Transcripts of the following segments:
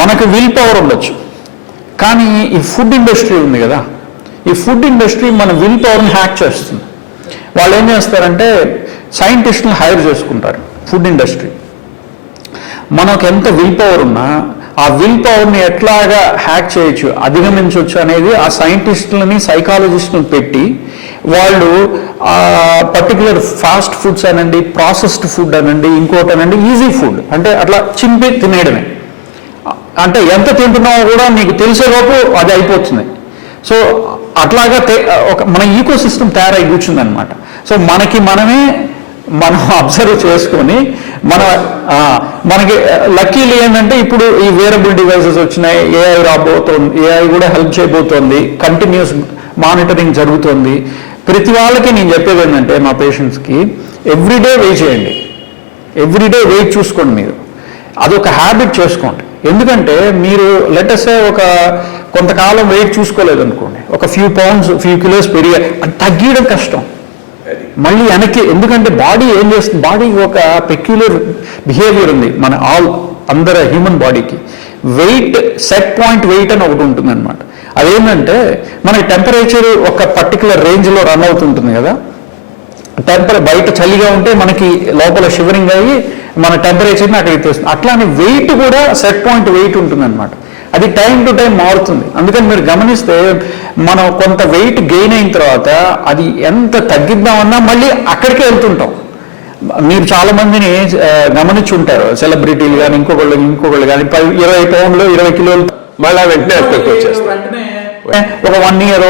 మనకు will power ఉండొచ్చు, కానీ ఈ ఫుడ్ ఇండస్ట్రీ ఉంది కదా, ఈ ఫుడ్ ఇండస్ట్రీ మన విల్ పవర్ని హ్యాక్ చేస్తుంది. వాళ్ళు ఏం చేస్తారంటే సైంటిస్టులను హైర్ చేసుకుంటారు. ఫుడ్ ఇండస్ట్రీ మనకు ఎంత విల్ పవర్ ఉన్నా ఆ విల్ పవర్ని ఎట్లాగా హ్యాక్ చేయొచ్చు, అధిగమించవచ్చు అనేది ఆ సైంటిస్టులని సైకాలజిస్టులను పెట్టి వాళ్ళు పర్టికులర్ ఫాస్ట్ ఫుడ్స్ అనండి, ప్రాసెస్డ్ ఫుడ్ అనండి, ఇంకోటి అనండి, ఈజీ ఫుడ్ అంటే అట్లా చింపి తినేయడమే. అంటే ఎంత తింటున్నావో కూడా నీకు తెలిసేలోపు అది అయిపోతుంది. సో అట్లాగా మన ఈకో సిస్టమ్ తయారై కూర్చుందనమాట. సో మనం అబ్జర్వ్ చేసుకొని మనకి లక్కీలు ఏంటంటే ఇప్పుడు ఈ వేరబుల్ డివైసెస్ వచ్చినాయి, ఏఐ రాబోతోంది, ఏఐ కూడా హెల్ప్ చేయబోతోంది, కంటిన్యూస్ మానిటరింగ్ జరుగుతుంది. ప్రతి వాళ్ళకి నేను చెప్పేది ఏంటంటే మా పేషెంట్స్కి ఎవ్రీడే వెయిట్ చేయండి, ఎవ్రీడే వెయిట్ చూసుకోండి. మీరు అదొక హ్యాబిట్ చేసుకోండి. ఎందుకంటే మీరు లెటర్సే కొంతకాలం వెయిట్ చూసుకోలేదు అనుకోండి, ఒక ఫ్యూ పౌండ్స్ ఫ్యూ కిలోస్ పెరిగా అది తగ్గడం కష్టం మళ్ళీ వెనక్కి. ఎందుకంటే బాడీ ఏం చేస్తుంది, బాడీకి ఒక పెక్యులర్ బిహేవియర్ ఉంది మన అందరు హ్యూమన్ బాడీకి. వెయిట్ సెట్ పాయింట్ వెయిట్ అని ఒకటి ఉంటుంది అనమాట. అదేంటంటే మనకి టెంపరేచర్ ఒక పర్టికులర్ రేంజ్లో రన్ అవుతుంటుంది కదా. బయట చలిగా ఉంటే మనకి లోపల షివరింగ్ అయ్యి మన టెంపరేచర్ని అక్కడికి తెస్తుంది. అట్లానే వెయిట్ కూడా సెట్ పాయింట్ వెయిట్ ఉంటుంది అనమాట. అది టైం టు టైం మారుతుంది. అందుకని మీరు గమనిస్తే మనం కొంత వెయిట్ గెయిన్ అయిన తర్వాత అది ఎంత తగ్గిద్దామన్నా మళ్ళీ అక్కడికే వెళ్తుంటాం. మీరు చాలా మందిని గమనించి ఉంటారు, సెలబ్రిటీలు కానీ ఇంకొకళ్ళు కానీ 20 పౌండ్లు 20 కిలోలు మళ్ళీ వెంటనే అక్కడికి వచ్చేస్తారు. ఒక 1 year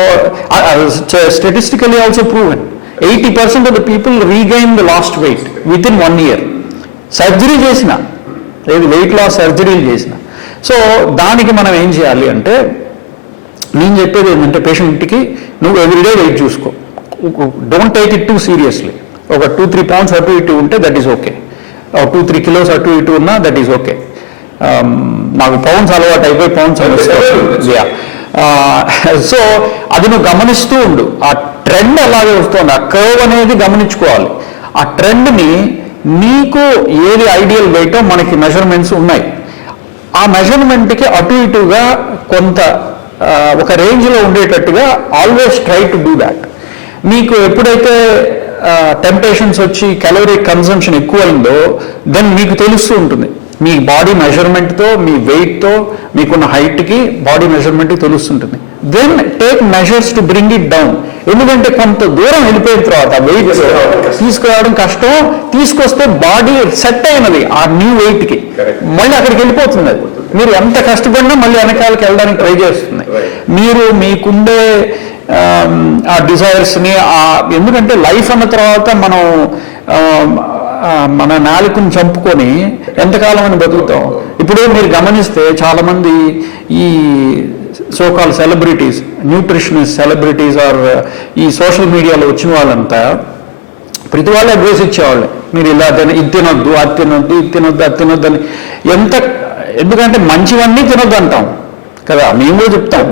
statistically also proven 80% of the people regain the lost weight within 1 year. Surgery చేసిన లేదు, వెయిట్ లాస్ సర్జరీలు చేసిన. సో దానికి మనం ఏం చేయాలి అంటే నేను చెప్పేది ఏంటంటే పేషెంట్కి నువ్వు ఎవ్రీడే వెయిట్ చూసుకో, don't take it two seriously. ఒక 2-3 pounds అటు ఇటు ఉంటే దట్ ఈస్ ఓకే, 2-3 kilos అటు ఇటు ఉన్నా దట్ ఈస్ ఓకే. నాకు పౌండ్స్ అలవాటు అయిపోయి పౌండ్స్ అనిపిస్తుంది. సో అది నువ్వు గమనిస్తూ ఉండు. ఆ ట్రెండ్ అలాగే వస్తుంది, ఆ కర్వ్ అనేది గమనించుకోవాలి. ఆ ట్రెండ్ని నీకు ఏది ఐడియల్ వెయిటో మనకి మెజర్మెంట్స్ ఉన్నాయి. ఆ మెజర్మెంట్కి అటు ఇటుగా కొంత ఒక రేంజ్లో ఉండేటట్టుగా always try to do that. మీకు ఎప్పుడైతే టెంప్టేషన్స్ వచ్చి క్యాలరీ కన్సంప్షన్ ఎక్కువ అయిందో దెన్ మీకు తెలుస్తూ ఉంటుంది. మీ బాడీ మెజర్మెంట్తో, మీ వెయిట్తో, మీకున్న హైట్కి బాడీ మెజర్మెంట్కి తెలుస్తుంటుంది. Then take measures to bring it down. ఎందుకంటే కొంత దూరం వెళ్ళిపోయిన తర్వాత వెయిట్ తీసుకురావడం కష్టం, తీసుకొస్తే బాడీ సెట్ అయినది ఆ న్యూ వెయిట్కి మళ్ళీ అక్కడికి వెళ్ళిపోతుంది. అది మీరు ఎంత కష్టపడినా మళ్ళీ వెనకాలకి వెళ్ళడానికి ట్రై చేస్తుంది. మీరు మీకుండే ఆ డిజైర్స్ని ఎందుకంటే లైఫ్ అన్న తర్వాత మనం మన నాలుకను చంపుకొని ఎంతకాలం అని బతుకుతాం. ఇప్పుడు మీరు గమనిస్తే చాలామంది ఈ so called celebrities, nutritionist celebrities or ఈ సోషల్ మీడియాలో వచ్చిన వాళ్ళంతా ప్రతి వాళ్ళు అడ్వైస్ ఇచ్చేవాళ్ళు, మీరు ఇలా ఇది తినొద్దు, అది తినొద్దు, ఇది తినొద్దు, అది తినొద్దు అని. ఎందుకంటే మంచివన్నీ తినొద్దు అంటాం కదా, మేము కూడా చెప్తాం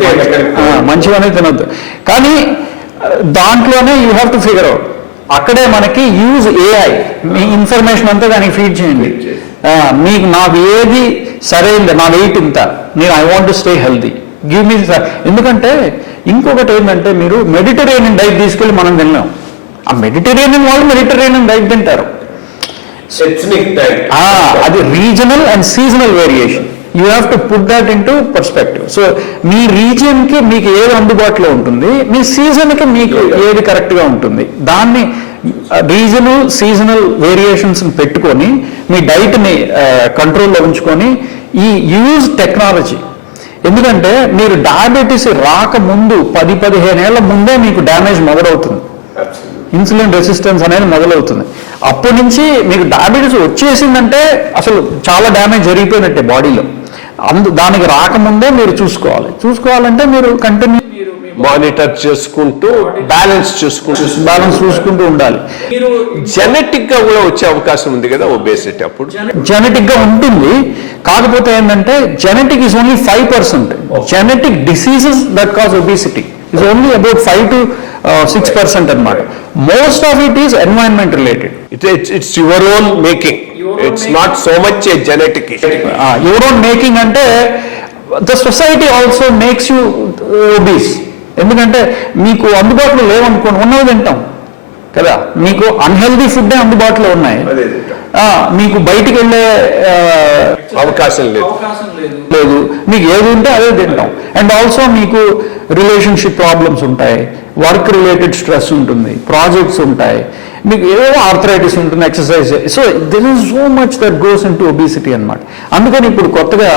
మంచివన్నీ తినొద్దు. కానీ దాంట్లోనే you have to figure out. అక్కడే మనకి యూజ్ ఏఐ, మీ ఇన్ఫర్మేషన్ అంతా దానికి ఫీడ్ చేయండి. నాకు ఏది సరైంది, నా వెయిట్ ఇంత, నేను I want to stay healthy, give me. ఎందుకంటే ఇంకొకటి ఏంటంటే మీరు మెడిటరేనియన్ డైట్ తీసుకెళ్ళి మనం తిన్నాం. ఆ మెడిటరేనియన్ వాళ్ళు మెడిటరేనియన్ డైట్ తింటారు. అది regional and seasonal variation. You have to put that into perspective. So మీ రీజియన్కి మీకు ఏది అందుబాటులో ఉంటుంది, మీ సీజన్కి మీకు ఏది కరెక్ట్గా ఉంటుంది, దాన్ని రీజనల్ సీజనల్ వేరియేషన్స్ని పెట్టుకొని మీ డైట్ని కంట్రోల్లో ఉంచుకొని ఈ యూజ్ టెక్నాలజీ. ఎందుకంటే మీరు డయాబెటీస్ రాకముందు 10-15 ఏళ్ల ముందే మీకు డ్యామేజ్ మొదలవుతుంది, ఇన్సులిన్ రెసిస్టెన్స్ అనేది మొదలవుతుంది. అప్పటి నుంచి మీకు డయాబెటీస్ వచ్చేసిందంటే అసలు చాలా డ్యామేజ్ జరిగిపోయినట్టే బాడీలో. దానికి రాకముందే మీరు చూసుకోవాలంటే మీరు కంటిన్యూ మానిటర్ చేసుకుంటూ బ్యాలెన్స్ చూసుకుంటూ ఉండాలి. జెనెటిక్ గా కూడా వచ్చే అవకాశం ఉంది కదా ఒబేసిటీ. అప్పుడు జెనెటిక్ గా ఉంటుంది, కాకపోతే ఏంటంటే genetic is only 5%. Genetic diseases that cause obesity is only about 5 to 6% అనమాట. Most of it is environment related. It's your own making. It's not so much a genetic issue. You don't making అంటే the society also makes you obese. ఎందుకంటే మీకు అందుబాటులో లేవనుకోండి, ఉన్నవి తింటాం కదా, మీకు unhealthy ఫుడ్డే అందుబాటులో ఉన్నాయి, మీకు బయటికి వెళ్ళే అవకాశం లేదు, మీకు ఏది ఉంటే అదే తింటాం. అండ్ ఆల్సో మీకు రిలేషన్షిప్ ప్రాబ్లమ్స్ ఉంటాయి, వర్క్ రిలేటెడ్ స్ట్రెస్ ఉంటుంది, ప్రాజెక్ట్స్ ఉంటాయి, మీకు ఏదో ఆర్థరైటిస్ ఉంటుంది, exercise. So this is so much that goes in to obesity అనమాట. అందుకని ఇప్పుడు కొత్తగా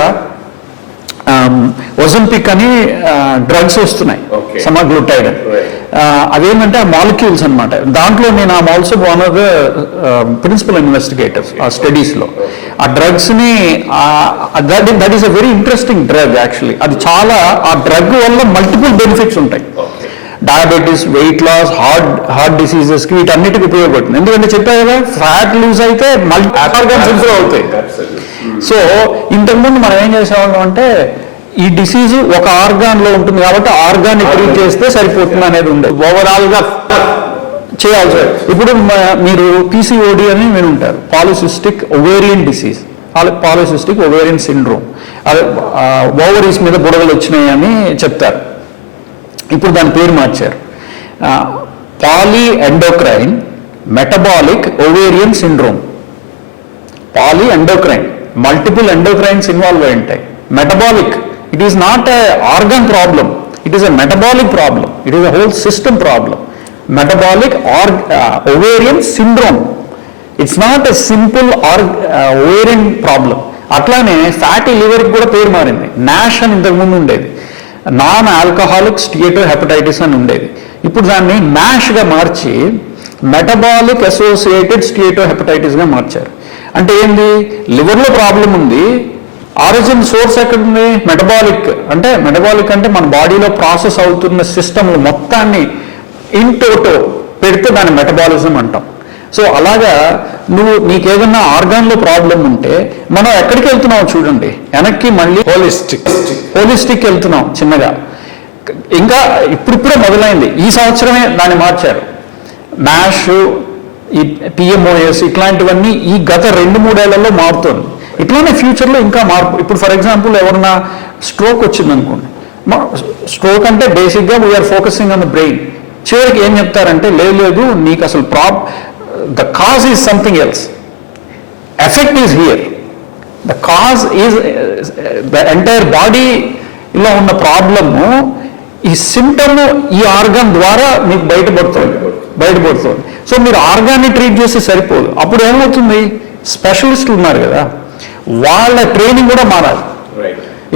ఒజంపిక్ అని డ్రగ్స్ వస్తున్నాయి, సమాగ్లూటైడ్. అదేంటంటే ఆ మాలిక్యూల్స్ అనమాట. దాంట్లో నేను I'm also one of the principal investigators ఆ స్టడీస్లో. ఆ డ్రగ్స్ని that is a very interesting drug actually. అది చాలా, ఆ డ్రగ్ వల్ల మల్టిపుల్ బెనిఫిట్స్ ఉంటాయి. డయాబెటీస్, వెయిట్ లాస్, హార్ట్ డిసీజెస్కి వీటన్నిటికి ఉపయోగపడుతుంది. ఎందుకంటే చెప్పా కదా, ఫ్యాట్ లూజ్ అయితే మల్టీ ఆర్గాన్స్ ఇంప్రూవ్ అవుతాయి. సో ఇంతకుముందు మనం ఏం చేసేవాళ్ళం అంటే, ఈ డిసీజ్ ఒక ఆర్గాన్లో ఉంటుంది కాబట్టి ఆర్గాన్ని ట్రీట్ చేస్తే సరిపోతుంది అనేది ఉండేది. ఓవరాల్గా చేయాల్సి. ఇప్పుడు మీరు PCOD అని వినుంటారు, polycystic ovarian disease, polycystic ovarian syndrome. అదే ఓవరీస్ మీద బుడగలు వచ్చినాయి అని చెప్తారు. ఇప్పుడు దాని పేరు మార్చారు, poly endocrine metabolic ovarian syndrome. Poly endocrine, multiple endocrines involve అయి ఉంటాయి. Metabolic, it is not a organ problem, it is a metabolic problem, it is a whole system problem. Metabolic ovarian syndrome, it's not a simple ovarian problem. అట్లానే fatty లివర్కి కూడా పేరు మారింది. Nash అని ఇంతకుముందు ఉండేది, నాన్ ఆల్కహాలిక్ స్టియేటో హెపటైటిస్ అని ఉండేది. ఇప్పుడు దాన్ని మ్యాష్గా మార్చి మెటబాలిక్ అసోసియేటెడ్ స్టియేటో హెపటైటిస్గా మార్చారు. అంటే ఏంది, లివర్లో ప్రాబ్లం ఉంది, ఆరిజిన్ సోర్స్ ఎక్కడుంది, మెటబాలిక్. అంటే మెటబాలిక్ అంటే మన బాడీలో ప్రాసెస్ అవుతున్న సిస్టమ్ మొత్తాన్ని ఇన్ టోటో పెడితే దాన్ని మెటబాలిజం అంటాం. సో అలాగా నీకేదన్నా ఆర్గాన్లో ప్రాబ్లం ఉంటే మనం ఎక్కడికి వెళ్తున్నాం చూడండి, వెనక్కి మళ్ళీ హోలిస్టిక్ వెళ్తున్నాం చిన్నగా. ఇంకా ఇప్పుడిప్పుడే మొదలైంది, ఈ సంవత్సరమే దాన్ని మార్చారు. మ్యాష్, ఈ PMOS ఇట్లాంటివన్నీ ఈ గత 2-3 ఏళ్లలో మారుతుంది. ఇట్లానే ఫ్యూచర్లో ఇంకా మార్పు. ఇప్పుడు ఫర్ ఎగ్జాంపుల్ ఎవరన్నా స్ట్రోక్ వచ్చింది అనుకోండి, స్ట్రోక్ అంటే బేసిక్గా we are focusing on the brain. చివరికి ఏం చెప్తారంటే, లేదు నీకు అసలు the cause is something else, effect is here. The cause is the entire బాడీలో ఉన్న ప్రాబ్లము, ఈ సిమ్టమ్ ఈ ఆర్గాన్ ద్వారా మీకు బయటపడుతుంది. సో మీరు ఆర్గాన్ని ట్రీట్ చేస్తే సరిపోదు. అప్పుడు ఏమవుతుంది, స్పెషలిస్టులు ఉన్నారు కదా, వాళ్ళ ట్రైనింగ్ కూడా మారాలి.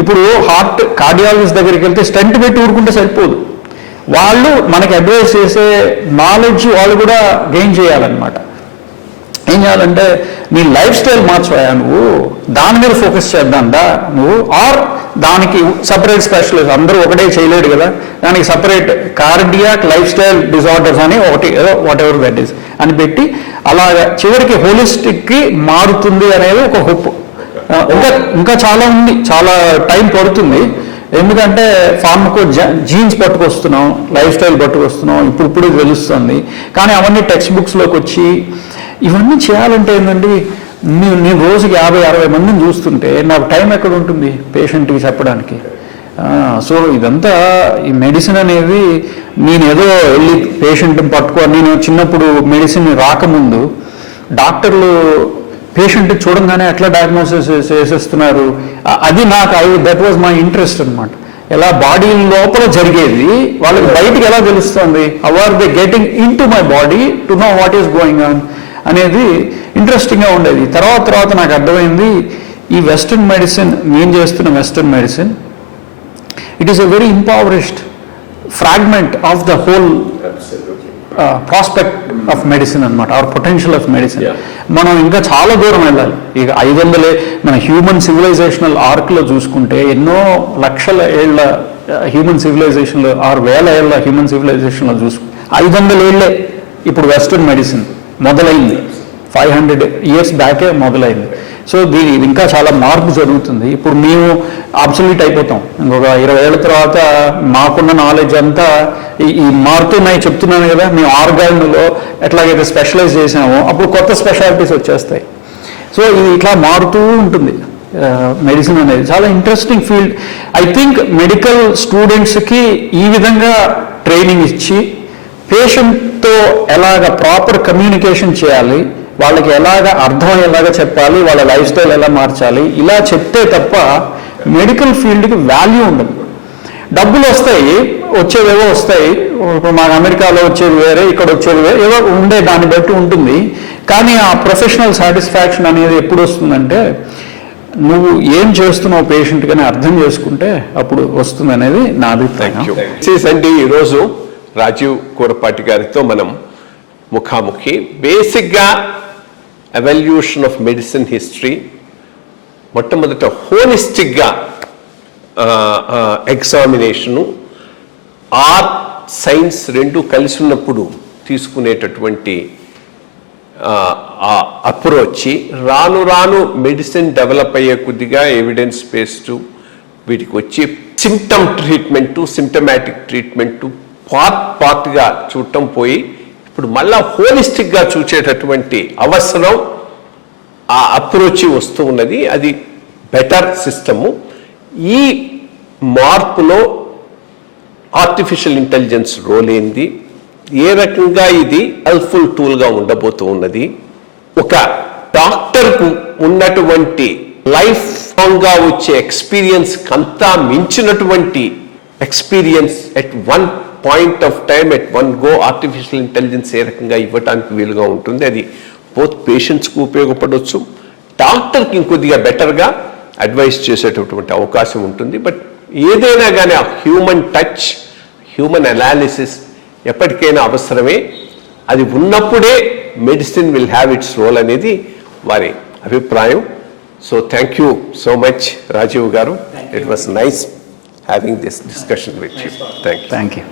ఇప్పుడు హార్ట్ కార్డియాలజిస్ట్ దగ్గరికి వెళ్తే స్టెంట్ పెట్టి ఊరుకుంటే సరిపోదు, వాళ్ళు మనకి అడ్వైస్ చేసే నాలెడ్జ్ వాళ్ళు కూడా గెయిన్ చేయాలన్నమాట. ఏం చేయాలంటే, నీ లైఫ్ స్టైల్ మార్చవా నువ్వు, దాని మీద ఫోకస్ చేద్దాందా నువ్వు, ఆర్ దానికి సపరేట్ స్పెషలిస్ట్, అందరూ ఒకటే చేయలేడు కదా, దానికి separate cardiac life style disorders అని ఒకటి, ఏదో వాట్ ఎవర్ దట్ ఈస్ అని పెట్టి అలాగా చివరికి హోలిస్టిక్కి మారుతుంది అనేది ఒక హోప్. ఇంకా చాలా ఉంది, చాలా టైం పడుతుంది. ఎందుకంటే జీన్స్ పట్టుకొస్తున్నాం, లైఫ్ స్టైల్ పట్టుకొస్తున్నాం, ఇప్పుడు తెలుస్తుంది. కానీ అవన్నీ టెక్స్ట్ బుక్స్లోకి వచ్చి ఇవన్నీ చేయాలంటే ఏంటండి, నేను రోజుకి 50-60 మందిని చూస్తుంటే నాకు టైం ఎక్కడ ఉంటుంది పేషెంట్కి చెప్పడానికి. సో ఇదంతా ఈ మెడిసిన్ అనేది, నేను ఏదో వెళ్ళి పేషెంట్ని నేను చిన్నప్పుడు మెడిసిన్ రాకముందు డాక్టర్లు పేషెంట్ చూడంగానే ఎట్లా డయాగ్నోసిస్ చేసేస్తున్నారు, అది నాకు దట్ వాజ్ మై ఇంట్రెస్ట్ అనమాట. ఎలా బాడీ లోపల జరిగేది వాళ్ళకి బయటికి ఎలా తెలుస్తుంది, how are they getting into my body to know what is going on అనేది ఇంట్రెస్టింగ్గా ఉండేది. తర్వాత నాకు అర్థమైంది, ఈ వెస్టర్న్ మెడిసిన్, నేను చేస్తున్న western medicine, it is a very ఇంపవరిష్డ్ fragment of the whole prospect of medicine అనమాట, ఆర్ పొటెన్షియల్ ఆఫ్ మెడిసిన్. మనం ఇంకా చాలా దూరం వెళ్ళాలి. ఇక 500 మన హ్యూమన్ సివిలైజేషనల్ ఆర్క్లో చూసుకుంటే ఎన్నో లక్షల ఏళ్ల హ్యూమన్ సివిలైజేషన్లో, 6,000 ఏళ్ల హ్యూమన్ సివిలైజేషన్లో 500 ఏళ్లే ఇప్పుడు వెస్టర్న్ మెడిసిన్ మొదలైంది. 500 years బ్యాకే మొదలైంది. సో దీని ఇంకా చాలా మార్పు జరుగుతుంది. ఇప్పుడు మేము అబ్సల్యూట్ అయిపోతాం, ఇంకొక 20 ఏళ్ళ తర్వాత మాకున్న నాలెడ్జ్ అంతా ఈ మారుతున్నాయి చెప్తున్నాను కదా. మేము ఆర్గాన్లో ఎట్లాగైతే స్పెషలైజ్ చేసామో అప్పుడు కొత్త స్పెషాలిటీస్ వచ్చేస్తాయి. సో ఇది ఇట్లా మారుతూ ఉంటుంది మెడిసిన్ అనేది. చాలా interesting field. I think medical స్టూడెంట్స్కి ఈ విధంగా ట్రైనింగ్ ఇచ్చి పేషెంట్తో ఎలాగ ప్రాపర్ కమ్యూనికేషన్ చేయాలి, వాళ్ళకి ఎలాగ అర్థమయ్యేలాగా చెప్పాలి, వాళ్ళ లైఫ్ స్టైల్ ఎలా మార్చాలి, ఇలా చెప్తే తప్ప మెడికల్ ఫీల్డ్కి వాల్యూ ఉండదు. డబ్బులు వస్తాయి, వచ్చేవేవో వస్తాయి. ఇప్పుడు మాకు అమెరికాలో వచ్చేది వేరే, ఇక్కడ వచ్చేది వేరే, ఏదో ఉండే దాన్ని బట్టి ఉంటుంది. కానీ ఆ ప్రొఫెషనల్ సాటిస్ఫాక్షన్ అనేది ఎప్పుడు వస్తుందంటే నువ్వు ఏం చేస్తున్నావు పేషెంట్ కానీ అర్థం చేసుకుంటే అప్పుడు వస్తుంది అనేది నా అభిప్రాయం. అండి ఈరోజు రాజీవ్ కూరపాటి గారితో మనం ముఖాముఖి బేసిక్గా ఎవల్యూషన్ ఆఫ్ మెడిసిన్ హిస్టరీ, మొట్టమొదట హోలిస్టిక్గా ఎగ్జామినేషను, ఆర్ట్ సైన్స్ రెండు కలిసి ఉన్నప్పుడు తీసుకునేటటువంటి అప్రోచ్, రాను రాను మెడిసిన్ డెవలప్ అయ్యే కొద్దిగా ఎవిడెన్స్ బేస్డ్ వీటికి వచ్చి సిమ్టమ్ ట్రీట్మెంటు, సిమ్టమాటిక్ ట్రీట్మెంటు పార్ట్గా చూడటం పోయి ఇప్పుడు మళ్ళా హోలిస్టిక్గా చూసేటటువంటి అవసరం, ఆ అప్రోచ్ వస్తూ ఉన్నది. అది బెటర్ సిస్టము. ఈ మార్పులో ఆర్టిఫిషియల్ ఇంటెలిజెన్స్ రోల్ ఏంది, ఏ రకంగా ఇది హెల్ప్ఫుల్ టూల్గా ఉండబోతూ ఉన్నది, ఒక డాక్టర్కు ఉన్నటువంటి లైఫ్ లాంగ్గా వచ్చే ఎక్స్పీరియన్స్ కంతా మించినటువంటి experience at one point of time, at one go artificial intelligence ఏ రకంగా ఇవ్వడానికి వీలుగా ఉంటుంది. అది బోత్ పేషెంట్స్కు ఉపయోగపడవచ్చు, డాక్టర్కి ఇంకొద్దిగా బెటర్గా అడ్వైస్ చేసేటటువంటి అవకాశం ఉంటుంది. బట్ ఏదైనా కానీ ఆ హ్యూమన్ టచ్, హ్యూమన్ అనాలిసిస్ ఎప్పటికైనా అవసరమే. అది ఉన్నప్పుడే medicine will have its role అనేది వారి అభిప్రాయం. So thank you so much Rajiv గారు. It was nice having this discussion with you. Thank you.